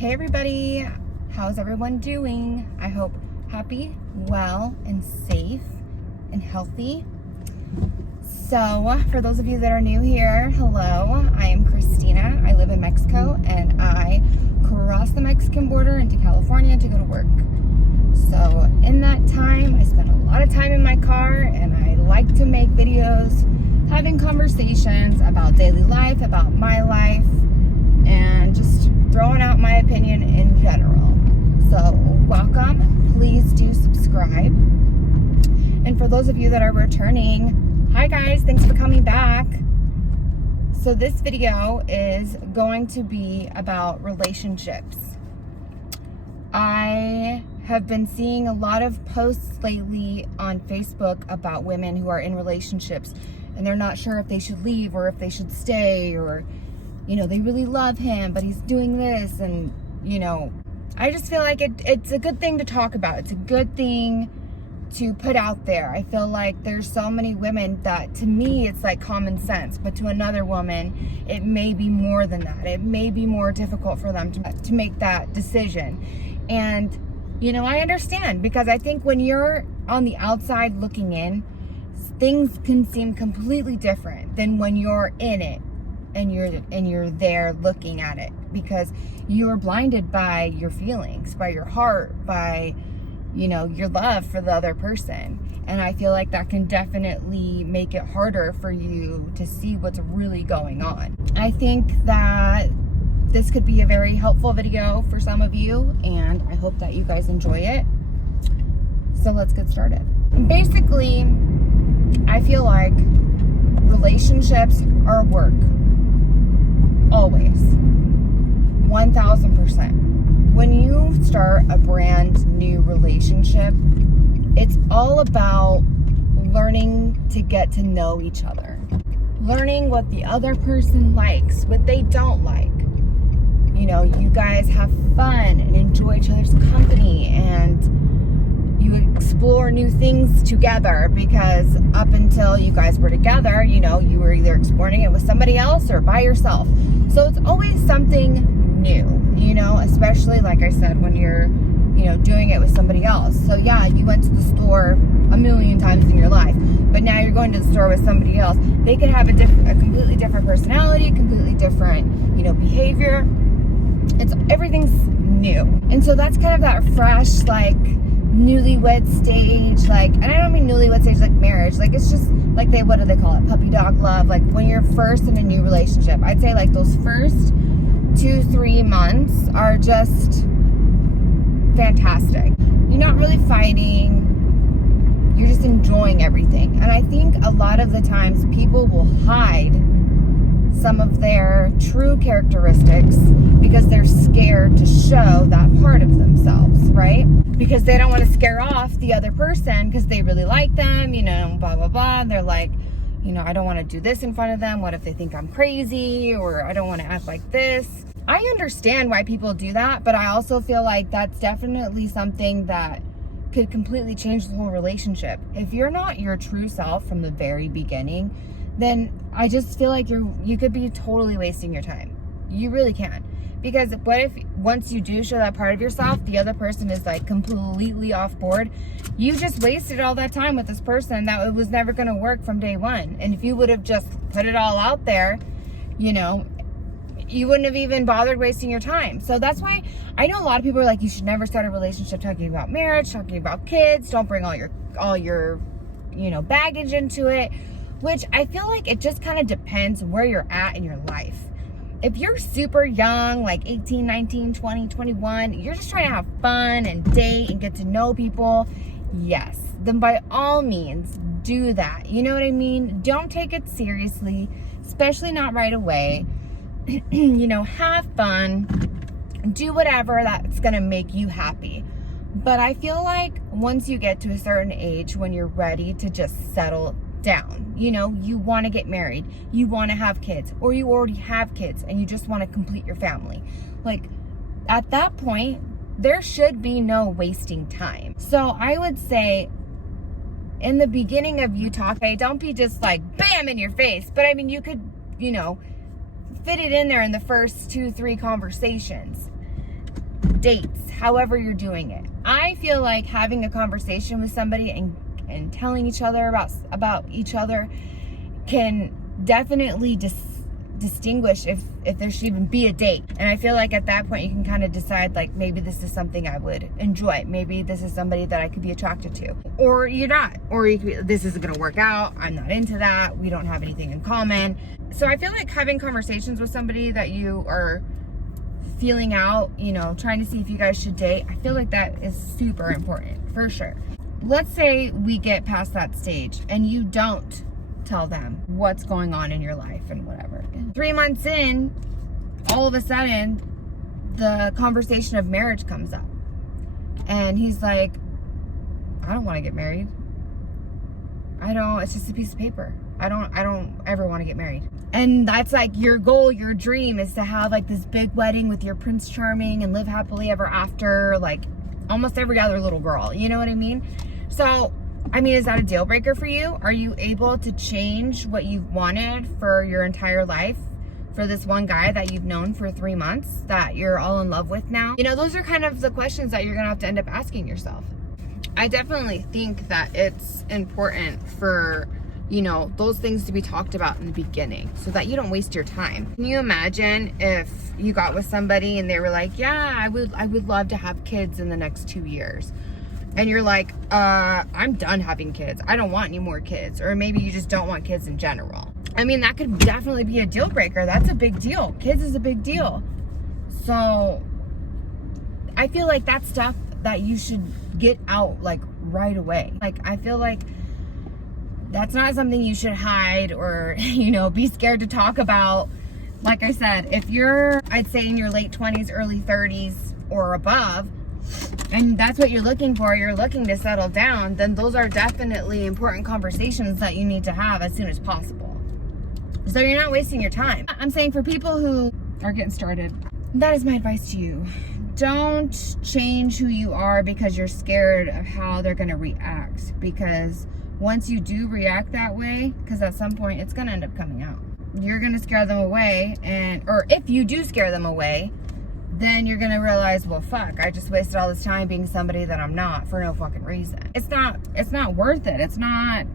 Hey everybody, how's everyone doing? I hope happy, well, and safe and healthy. So, for those of you that are new here, hello, I am Christina. I live in Mexico and I cross the Mexican border into California to go to work. So, in that time, I spend a lot of time in my car and I like to make videos, having conversations about daily life, about my life, and just throwing out my opinion in general. So welcome, please do subscribe. And for those of you that are returning, hi guys, thanks for coming back. So this video is going to be about relationships. I have been seeing a lot of posts lately on Facebook about women who are in relationships and they're not sure if they should leave or if they should stay, or they really love him, but he's doing this. And, I just feel like it's a good thing to talk about. It's a good thing to put out there. I feel like there's so many women that, to me, it's like common sense, but to another woman, it may be more than that. It may be more difficult for them to make that decision. And, I understand, because I think when you're on the outside looking in, things can seem completely different than when you're in it. And you're there looking at it, because you are blinded by your feelings, by your heart, by your love for the other person. And I feel like that can definitely make it harder for you to see what's really going on. I think that this could be a very helpful video for some of you, and I hope that you guys enjoy it. So let's get started. Basically, I feel like relationships are work. Always. 1000%. When you start a brand new relationship, it's all about learning to get to know each other. Learning what the other person likes, what they don't like. You guys have fun and enjoy each other's company, and you explore new things together, because up until you guys were together, you were either exploring it with somebody else or by yourself. So it's always something new, especially like I said, when you're, doing it with somebody else. So yeah, you went to the store a million times in your life, but now you're going to the store with somebody else. They could have a completely different personality, completely different, behavior. Everything's new. And so that's kind of that fresh, like, newlywed stage, and I don't mean newlywed stage like marriage, it's just like what do they call it, puppy dog love, when you're first in a new relationship. I'd say those first 2-3 months are just fantastic. You're not really fighting, you're just enjoying everything. And I think a lot of the times people will hide some of their true characteristics because they're scared to show that part of themselves, right? Because they don't want to scare off the other person because they really like them, blah, blah, blah. And they're like, I don't want to do this in front of them. What if they think I'm crazy? Or I don't want to act like this. I understand why people do that, but I also feel like that's definitely something that could completely change the whole relationship. If you're not your true self from the very beginning, then I just feel like you could be totally wasting your time. You really can. Because what if once you do show that part of yourself, the other person is completely off board? You just wasted all that time with this person that it was never going to work from day one. And if you would have just put it all out there, you wouldn't have even bothered wasting your time. So that's why I know a lot of people are like, you should never start a relationship talking about marriage, talking about kids. Don't bring all your baggage into it. Which I feel like it just kind of depends where you're at in your life. If you're super young, 18, 19, 20, 21, you're just trying to have fun and date and get to know people, yes, then by all means, do that. You know what I mean? Don't take it seriously, especially not right away. Have fun, do whatever that's going to make you happy. But I feel like once you get to a certain age when you're ready to just settle down, you want to get married, you want to have kids, or you already have kids and you just want to complete your family, at that point there should be no wasting time. So I would say in the beginning of you talking, don't be just bam in your face, but I mean you could fit it in there in the first 2-3 conversations. dates, however you're doing it. I feel like having a conversation with somebody and telling each other about each other can definitely distinguish if there should even be a date. And I feel like at that point you can kind of decide, like, maybe this is something I would enjoy, maybe this is somebody that I could be attracted to, or you're not, or you could be, this isn't gonna work out, I'm not into that, we don't have anything in common. So I feel like having conversations with somebody that you are feeling out, you know, trying to see if you guys should date, I feel like that is super important, for sure. Let's say we get past that stage and you don't tell them what's going on in your life and whatever. 3 months in, all of a sudden, the conversation of marriage comes up. And he's like, I don't want to get married. It's just a piece of paper. I don't ever want to get married. And that's like your goal, your dream is to have like this big wedding with your Prince Charming and live happily ever after, like almost every other little girl. You know what I mean? So, I mean, is that a deal breaker for you? Are you able to change what you've wanted for your entire life for this one guy that you've known for 3 months that you're all in love with now? You know, those are kind of the questions that you're gonna have to end up asking yourself. I definitely think that it's important for, you know, those things to be talked about in the beginning so that you don't waste your time. Can you imagine if you got with somebody and they were like, yeah, I would love to have kids in the next 2 years. And you're like, I'm done having kids. I don't want any more kids. Or maybe you just don't want kids in general. I mean, that could definitely be a deal breaker. That's a big deal. Kids is a big deal. So I feel like that's stuff that you should get out like right away. Like, I feel like that's not something you should hide or, you know, be scared to talk about. Like I said, if you're, I'd say in your late 20s, early 30s or above, and that's what you're looking for, you're looking to settle down, then those are definitely important conversations that you need to have as soon as possible. So you're not wasting your time. I'm saying for people who are getting started, that is my advice to you. Don't change who you are because you're scared of how they're gonna react. Because once you do react that way, because at some point it's gonna end up coming out, you're gonna scare them away, or if you do scare them away, then you're gonna realize, well, fuck, I just wasted all this time being somebody that I'm not for no fucking reason. It's not worth it. It's not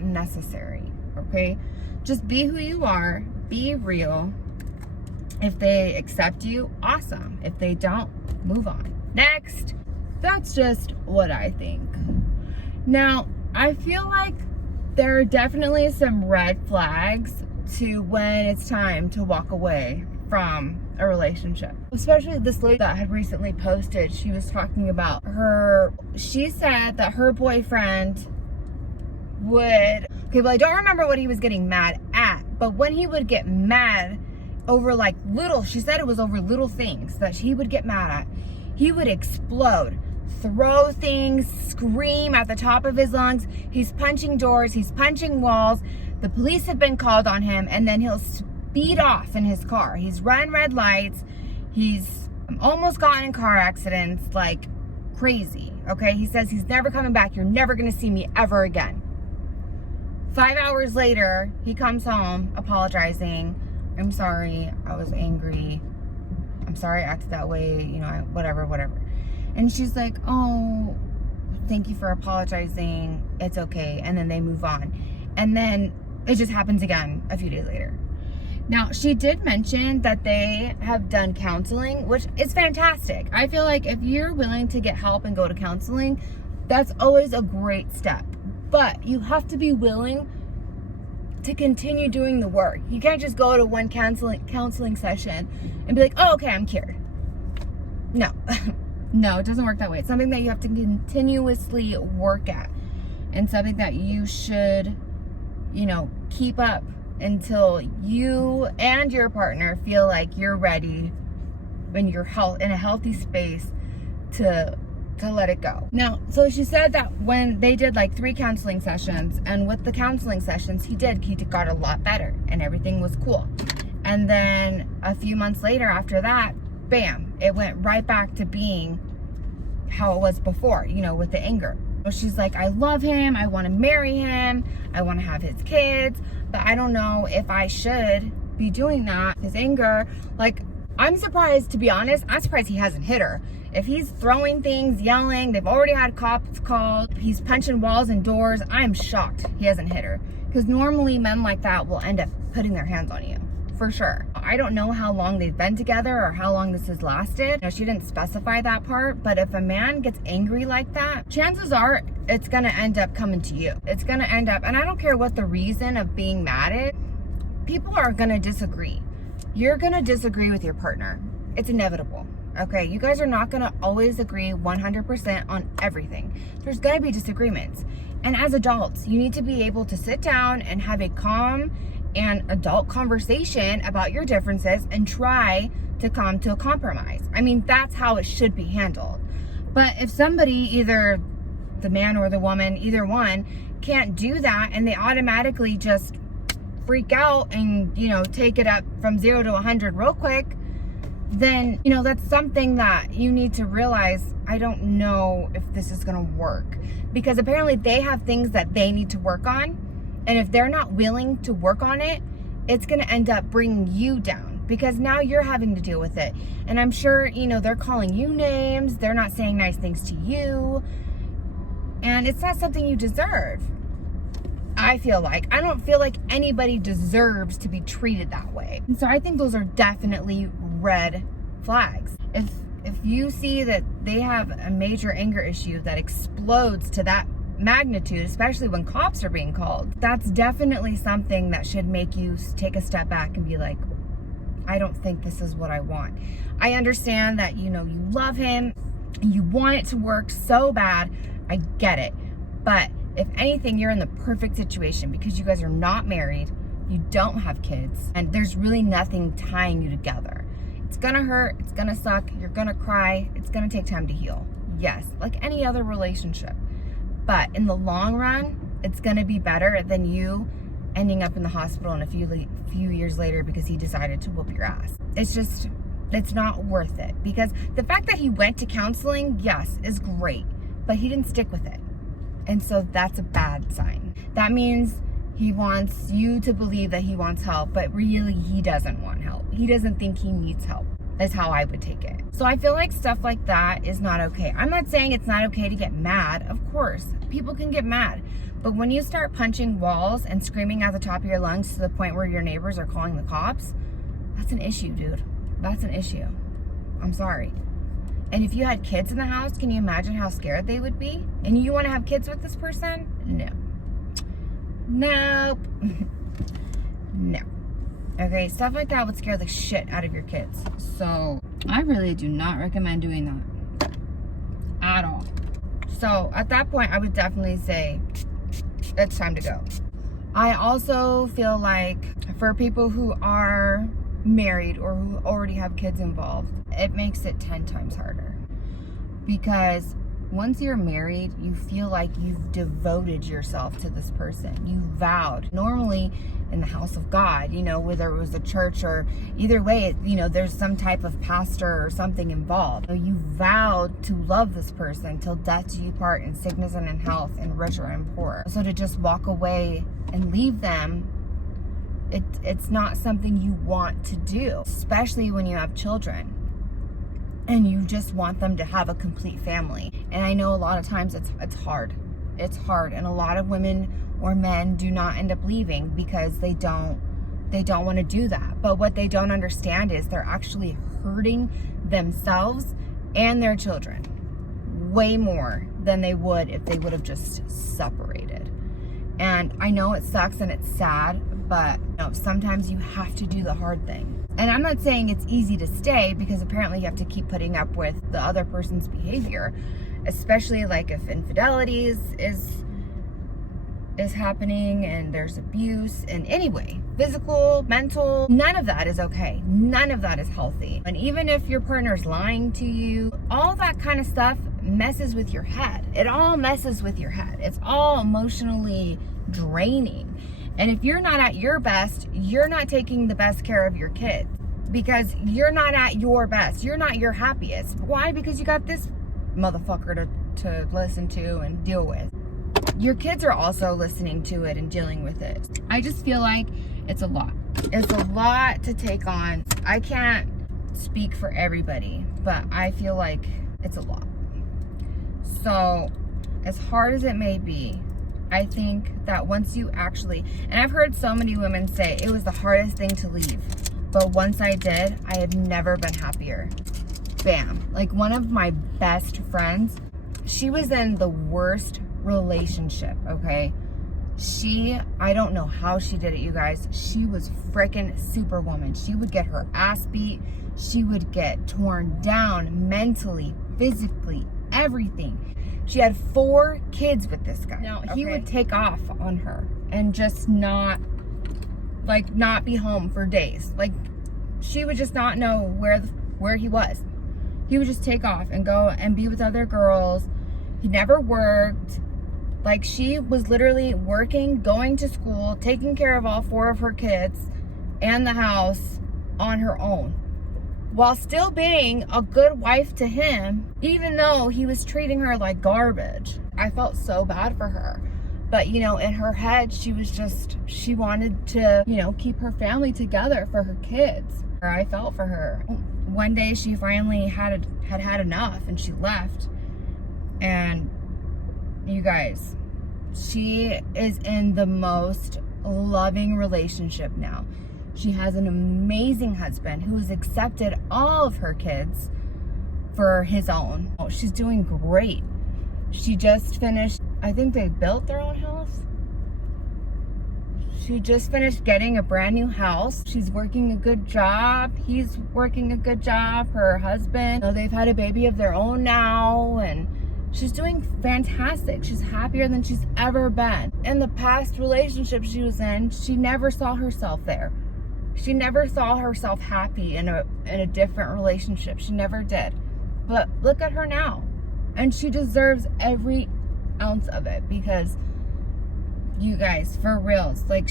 necessary, okay? Just be who you are, be real. If they accept you, awesome. If they don't, move on. Next. That's just what I think. Now, I feel like there are definitely some red flags to when it's time to walk away from a relationship. Especially this lady that had recently posted, she was talking about she said that her boyfriend would, okay, well, I don't remember what he was getting mad at, but when he would get mad over like she said it was over little things that he would get mad at, he would explode, throw things, scream at the top of his lungs. He's punching doors, he's punching walls. The police have been called on him, and then he'll speed off in his car. He's run red lights. He's almost gotten in car accidents like crazy, okay? He says he's never coming back. You're never gonna see me ever again. 5 hours later, he comes home apologizing. I'm sorry, I was angry. I'm sorry I acted that way, you know, whatever. And she's like, oh, thank you for apologizing. It's okay. And then they move on. And then it just happens again a few days later. Now, she did mention that they have done counseling, which is fantastic. I feel like if you're willing to get help and go to counseling, that's always a great step. But you have to be willing to continue doing the work. You can't just go to one counseling session and be like, oh, okay, I'm cured. No. No, it doesn't work that way. It's something that you have to continuously work at, and something that you should, you know, keep up until you and your partner feel like you're ready, when you're in a healthy space to let it go. Now, so she said that when they did like 3 counseling sessions, and with the counseling sessions he got a lot better and everything was cool. And then a few months later after that, bam, it went right back to being how it was before, you know, with the anger. So she's like, I love him, I want to marry him, I want to have his kids, but I don't know if I should be doing that. His anger, like, I'm surprised, to be honest, I'm surprised he hasn't hit her. If he's throwing things, yelling, they've already had cops called, he's punching walls and doors, I'm shocked he hasn't hit her. Because normally men like that will end up putting their hands on you, for sure. I don't know how long they've been together or how long this has lasted. She didn't specify that part, but if a man gets angry like that, chances are it's gonna end up coming to you. It's gonna end up, and I don't care what the reason of being mad is, people are gonna disagree. You're gonna disagree with your partner. It's inevitable. Okay, you guys are not gonna always agree 100% on everything. There's gonna be disagreements. And as adults, you need to be able to sit down and have a calm and adult conversation about your differences and try to come to a compromise. I mean, that's how it should be handled. But if somebody, either the man or the woman, either one, can't do that and they automatically just freak out and, take it up from 0 to 100 real quick, then, that's something that you need to realize, I don't know if this is going to work. Because apparently they have things that they need to work on. And if they're not willing to work on it, it's going to end up bringing you down. Because now you're having to deal with it. And I'm sure, they're calling you names. They're not saying nice things to you. And it's not something you deserve. I don't feel like anybody deserves to be treated that way. And so I think those are definitely red flags. If you see that they have a major anger issue that explodes to that magnitude, especially when cops are being called, that's definitely something that should make you take a step back and be like, I don't think this is what I want. I understand that, you love him, you want it to work so bad. I get it. But if anything, you're in the perfect situation because you guys are not married, you don't have kids, and there's really nothing tying you together. It's gonna hurt, it's gonna suck, you're gonna cry, it's gonna take time to heal. Yes, like any other relationship. But in the long run, it's gonna be better than you ending up in the hospital in a few years later because he decided to whoop your ass. It's not worth it. Because the fact that he went to counseling, yes, is great, but he didn't stick with it. And so that's a bad sign. That means he wants you to believe that he wants help, but really he doesn't want help. He doesn't think he needs help, is how I would take it. So I feel like stuff like that is not okay. I'm not saying it's not okay to get mad. Of course, people can get mad. But when you start punching walls and screaming at the top of your lungs to the point where your neighbors are calling the cops, that's an issue, dude. That's an issue. I'm sorry. And if you had kids in the house, can you imagine how scared they would be? And you want to have kids with this person? No. Nope. No. Okay, stuff like that would scare the shit out of your kids. So I really do not recommend doing that at all. So at that point, I would definitely say it's time to go. I also feel like for people who are married or who already have kids involved, it makes it 10 times harder. Because once you're married, you feel like you've devoted yourself to this person. You vowed. Normally in the house of God, whether it was a church or either way, there's some type of pastor or something involved. You vowed to love this person till death do you part, in sickness and in health, in rich or in poor. So to just walk away and leave them, it's not something you want to do, especially when you have children and you just want them to have a complete family. And I know a lot of times it's hard. It's hard, and a lot of women or men do not end up leaving because they don't want to do that. But what they don't understand is they're actually hurting themselves and their children way more than they would if they would have just separated. And I know it sucks and it's sad, but sometimes you have to do the hard thing. And I'm not saying it's easy to stay, because apparently you have to keep putting up with the other person's behavior, especially like if infidelity is happening and there's abuse. And anyway, physical, mental, none of that is okay. None of that is healthy. And even if your partner's lying to you, all that kind of stuff messes with your head. It all messes with your head. It's all emotionally draining. And if you're not at your best, you're not taking the best care of your kids, because you're not at your best. You're not your happiest. Why? Because you got this motherfucker to listen to and deal with. Your kids are also listening to it and dealing with it. I just feel like it's a lot. It's a lot to take on. I can't speak for everybody, but I feel like it's a lot. So as hard as it may be, I think that once you actually, and I've heard so many women say it was the hardest thing to leave, but once I did, I have never been happier. Bam. Like one of my best friends, she was in the worst relationship, okay? I don't know how she did it, you guys. She was freaking superwoman. She would get her ass beat. She would get torn down mentally, physically, everything. She had 4 kids with this guy. Now, he would take off on her and just not be home for days. Like, she would just not know where he was. He would just take off and go and be with other girls. He never worked. Like, she was literally working, going to school, taking care of all 4 of her kids and the house on her own, while still being a good wife to him, even though he was treating her like garbage. I felt so bad for her. But, you know, in her head, she wanted to, you know, keep her family together for her kids. I felt for her. One day she finally had enough and she left. And you guys, she is in the most loving relationship now. She has an amazing husband who has accepted all of her kids for his own. She's doing great. She just finished, I think they built their own house. She just finished getting a brand new house. She's working a good job. He's working a good job. Her husband, you know, they've had a baby of their own now, and she's doing fantastic. She's happier than she's ever been. In the past relationship she was in, she never saw herself there. She never saw herself happy in a different relationship. She never did. But look at her now. And she deserves every ounce of it, because you guys, for reals, like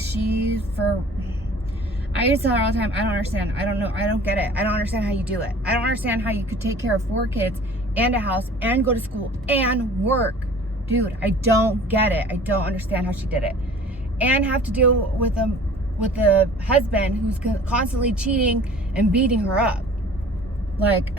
I used to tell her all the time, I don't understand. I don't know. I don't get it. I don't understand how you do it. I don't understand how you could take care of 4 kids and a house and go to school and work. Dude, I don't get it. I don't understand how she did it. And have to deal with the husband who's constantly cheating and beating her up. Like,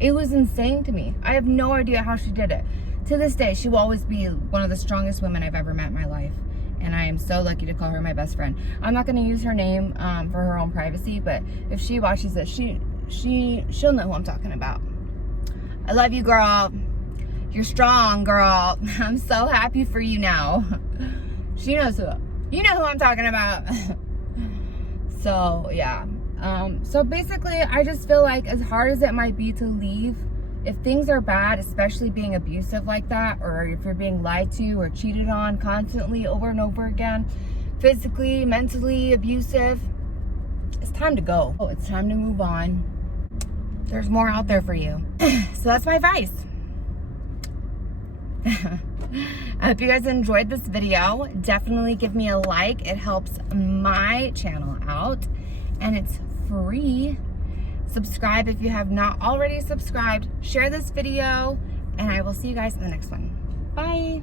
it was insane to me. I have no idea how she did it. To this day, she will always be one of the strongest women I've ever met in my life. And I am so lucky to call her my best friend. I'm not going to use her name for her own privacy, but if she watches this, she'll know who I'm talking about. I love you, girl. You're strong, girl. I'm so happy for you now. She knows you know who I'm talking about. So, yeah. So basically, I just feel like as hard as it might be to leave, if things are bad, especially being abusive like that, or if you're being lied to or cheated on constantly over and over again, physically, mentally abusive, it's time to go. Oh, it's time to move on. There's more out there for you. So that's my advice. I hope you guys enjoyed this video. Definitely give me a like. It helps my channel out, and it's free. Subscribe if you have not already subscribed. Share this video, and I will see you guys in the next one. Bye.